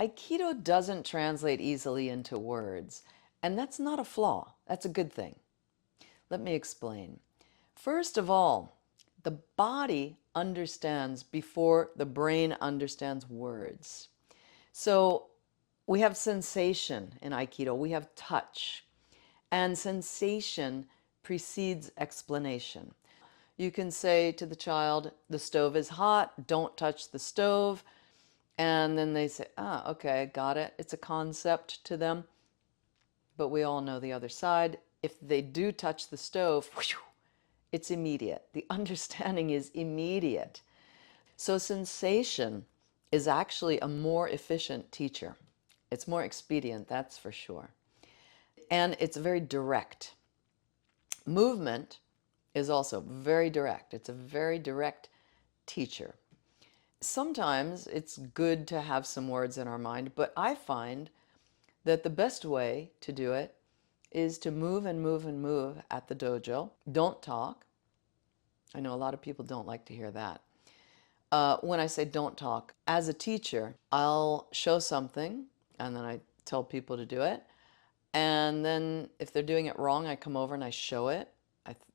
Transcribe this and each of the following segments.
Aikido doesn't translate easily into words, and that's not a flaw. That's a good thing. Let me explain. First of all, the body understands before the brain understands words. So we have sensation in Aikido, we have touch, and sensation precedes explanation. You can say to the child, the stove is hot, don't touch the stove. And then they say, ah, okay, got it. It's a concept to them. But we all know the other side. If they do touch the stove, whew, it's immediate. The understanding is immediate. So sensation is actually a more efficient teacher. It's more expedient, that's for sure. And it's very direct. Movement is also very direct. It's a very direct teacher. Sometimes it's good to have some words in our mind, but I find that the best way to do it is to move and move and move at the dojo. Don't talk. I know a lot of people don't like to hear that. When I say don't talk, as a teacher, I'll show something and then I tell people to do it. And then if they're doing it wrong, I come over and I show it.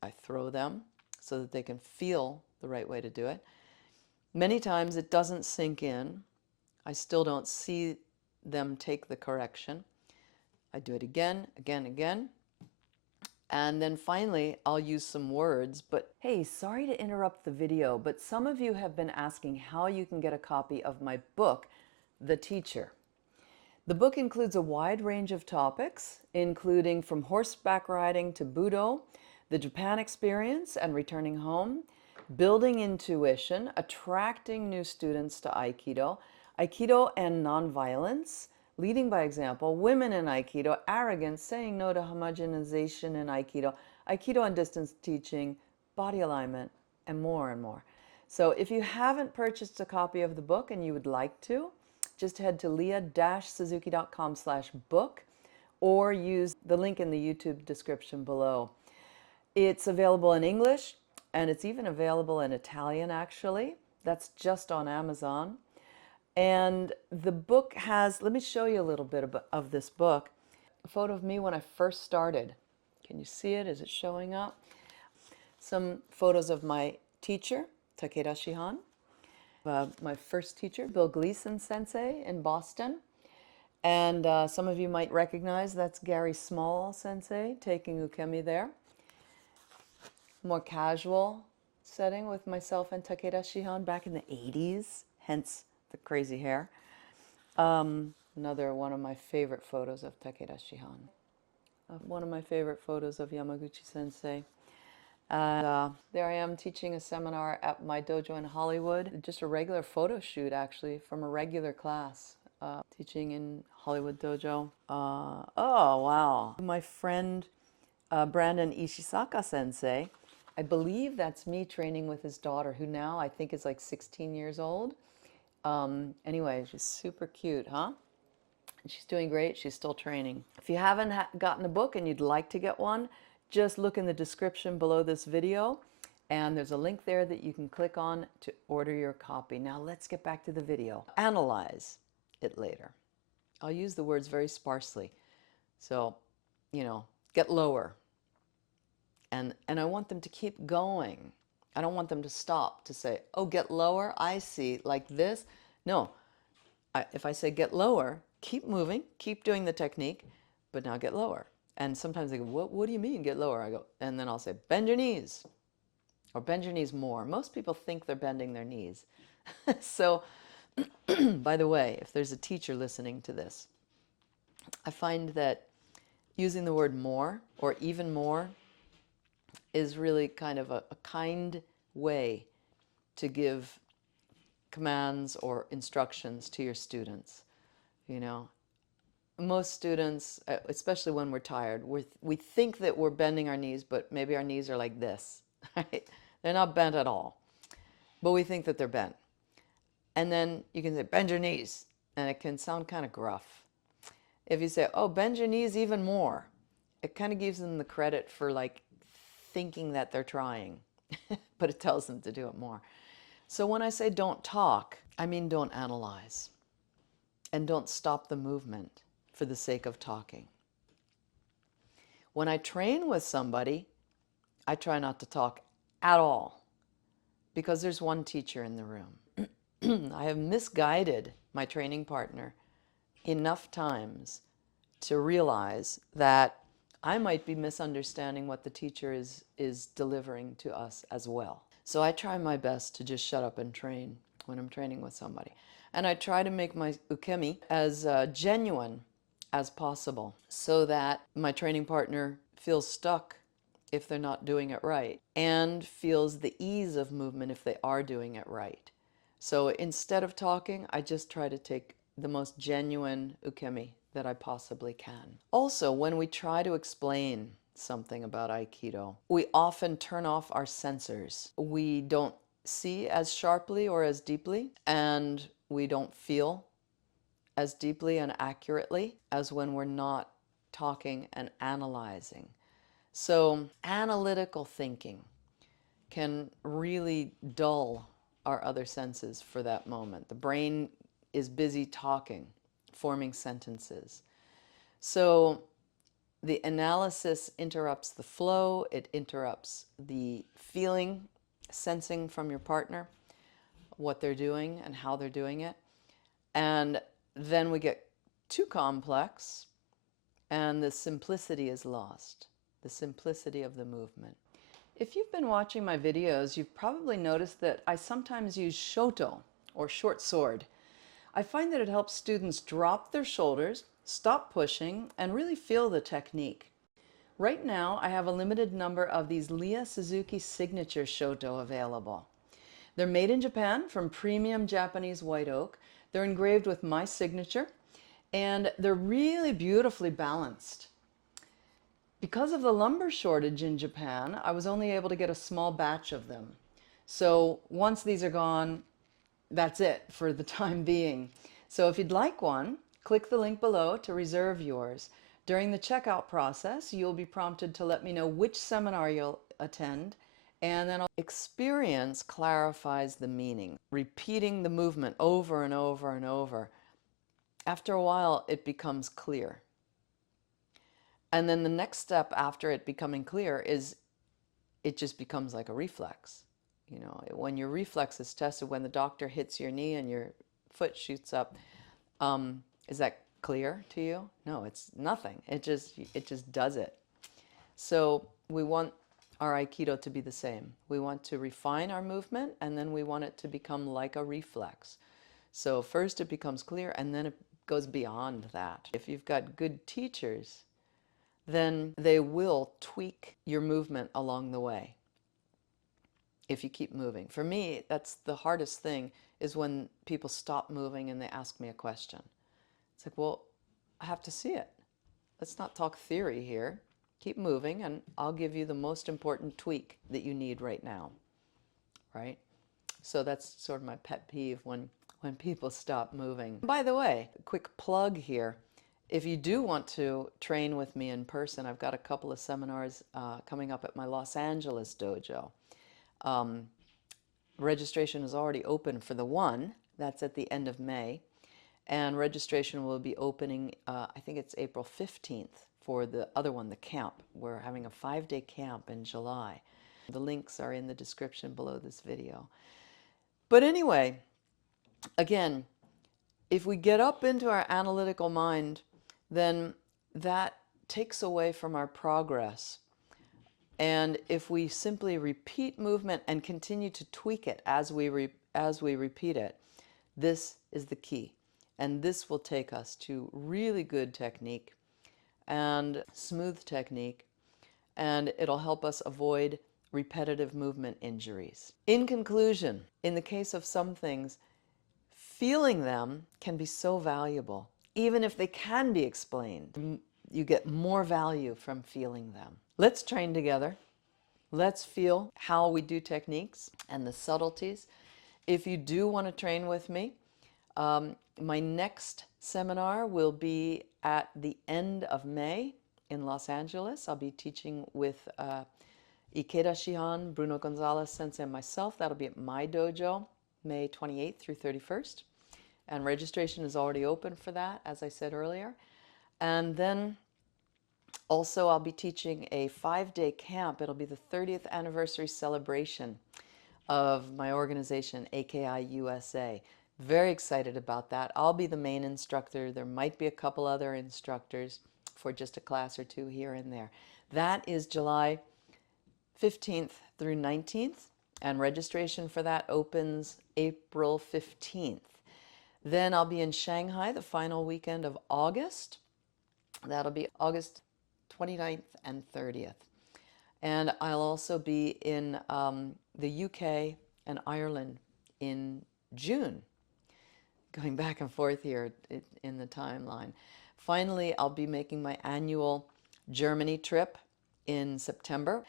I throw them so that they can feel the right way to do it. Many times it doesn't sink in. I still don't see them take the correction. I do it again, again, again. And then finally, I'll use some words. But hey, sorry to interrupt the video, but some of you have been asking how you can get a copy of my book, The Teacher. The book includes a wide range of topics, including from horseback riding to Budo, the Japan experience and returning home, building intuition, attracting new students to Aikido, Aikido and nonviolence, leading by example, women in Aikido, arrogance, saying no to homogenization in Aikido, Aikido and distance teaching, body alignment, and more and more. So if you haven't purchased a copy of the book and you would like to, just head to leah-suzuki.com/book or use the link in the YouTube description below. It's available in English and it's even available in Italian, actually. That's just on Amazon. And the book has, let me show you a little bit of this book. A photo of me when I first started. Can you see it? Is it showing up? Some photos of my teacher, Takeda Shihan. My first teacher, Bill Gleason Sensei in Boston. And some of you might recognize that's Gary Small Sensei taking Ukemi there. More casual setting with myself and Takeda Shihan back in the 80s, hence the crazy hair. Another one of my favorite photos of Takeda Shihan. One of my favorite photos of Yamaguchi Sensei. And there I am teaching a seminar at my dojo in Hollywood. Just a regular photo shoot, actually, from a regular class. Teaching in Hollywood Dojo. Oh, wow. My friend Brandon Ishisaka Sensei, I believe that's me training with his daughter, who now I think is like 16 years old. Anyway, she's super cute, huh? And she's doing great. She's still training. If you haven't gotten a book and you'd like to get one, just look in the description below this video and there's a link there that you can click on to order your copy. Now let's get back to the video. Analyze it later. I'll use the words very sparsely. So, get lower. And I want them to keep going. I don't want them to stop to say, oh, get lower, I see, like this. No, if I say get lower, keep moving, keep doing the technique, but now get lower. And sometimes they go, what do you mean get lower? I go, and then I'll say, bend your knees, or bend your knees more. Most people think they're bending their knees. So, by the way, if there's a teacher listening to this, I find that using the word more or even more is really kind of a kind way to give commands or instructions to your students. Most students, especially when we're tired, we think that we're bending our knees, but maybe our knees are like this, right? They're not bent at all, but we think that they're bent. And then you can say, bend your knees, and it can sound kind of gruff. If you say, oh, bend your knees even more, it kind of gives them the credit for like thinking that they're trying, but it tells them to do it more. So when I say don't talk, I mean don't analyze. and don't stop the movement for the sake of talking. When I train with somebody, I try not to talk at all because there's one teacher in the room. I have misguided my training partner enough times to realize that I might be misunderstanding what the teacher is delivering to us as well. So I try my best to just shut up and train when I'm training with somebody. And I try to make my Ukemi as genuine as possible so that my training partner feels stuck if they're not doing it right and feels the ease of movement if they are doing it right. So instead of talking, I just try to take the most genuine Ukemi that I possibly can. Also, when we try to explain something about Aikido, we often turn off our sensors. We don't see as sharply or as deeply, and we don't feel as deeply and accurately as when we're not talking and analyzing. So analytical thinking can really dull our other senses for that moment. The brain is busy talking, forming sentences. So the analysis interrupts the flow, it interrupts the feeling, sensing from your partner, what they're doing and how they're doing it. And then we get too complex and the simplicity is lost, the simplicity of the movement. If you've been watching my videos, you've probably noticed that I sometimes use Shoto, or short sword. I find that it helps students drop their shoulders, stop pushing, and really feel the technique. Right now, I have a limited number of these Suzuki signature Shoto available. They're made in Japan from premium Japanese white oak. They're engraved with my signature, and they're really beautifully balanced. Because of the lumber shortage in Japan, I was only able to get a small batch of them. So once these are gone, that's it for the time being. So if you'd like one, click the link below to reserve yours. During the checkout process, you'll be prompted to let me know which seminar you'll attend, and then experience clarifies the meaning. Repeating the movement over and over and over. After a while, it becomes clear. And then the next step after it becoming clear is it just becomes like a reflex. You know, when your reflex is tested, when the doctor hits your knee and your foot shoots up, is that clear to you? No, it's nothing. It just does it. So we want our Aikido to be the same. We want to refine our movement, and then we want it to become like a reflex. So first it becomes clear, and then it goes beyond that. If you've got good teachers, then they will tweak your movement along the way if you keep moving. For me, that's the hardest thing, is when people stop moving and they ask me a question. It's like, well, I have to see it. Let's not talk theory here. Keep moving and I'll give you the most important tweak that you need right now, right? So that's sort of my pet peeve when people stop moving. By the way, a quick plug here. If you do want to train with me in person, I've got a couple of seminars coming up at my Los Angeles dojo. Registration is already open for the one. That's at the end of May. And registration will be opening, I think it's April 15th for the other one, the camp. We're having a 5-day camp in July. The links are in the description below this video. But anyway, again, if we get up into our analytical mind, then that takes away from our progress. And if we simply repeat movement and continue to tweak it as we repeat it, this is the key. And this will take us to really good technique and smooth technique, and it'll help us avoid repetitive movement injuries. In conclusion, in the case of some things, feeling them can be so valuable. Even if they can be explained, you get more value from feeling them. Let's train together. Let's feel how we do techniques and the subtleties. If you do want to train with me, my next seminar will be at the end of May in Los Angeles. I'll be teaching with Ikeda Shihan, Bruno Gonzalez Sensei, and myself. That'll be at my dojo, May 28th through 31st. and registration is already open for that, as I said earlier. And then also I'll be teaching a 5-day camp. It'll be the 30th anniversary celebration of my organization, AKI USA. Very excited about that. I'll be the main instructor. There might be a couple other instructors for just a class or two here and there. That is July 15th through 19th, and registration for that opens April 15th. Then I'll be in Shanghai the final weekend of August. That'll be August 29th and 30th. And I'll also be in the UK and Ireland in June, going back and forth here in the timeline. Finally, I'll be making my annual Germany trip in September.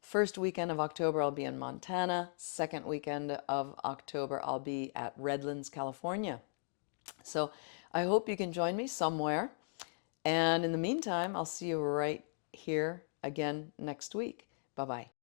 First weekend of October, I'll be in Montana. Second weekend of October, I'll be at Redlands, California. So I hope you can join me somewhere. And in the meantime, I'll see you right here again next week. Bye-bye.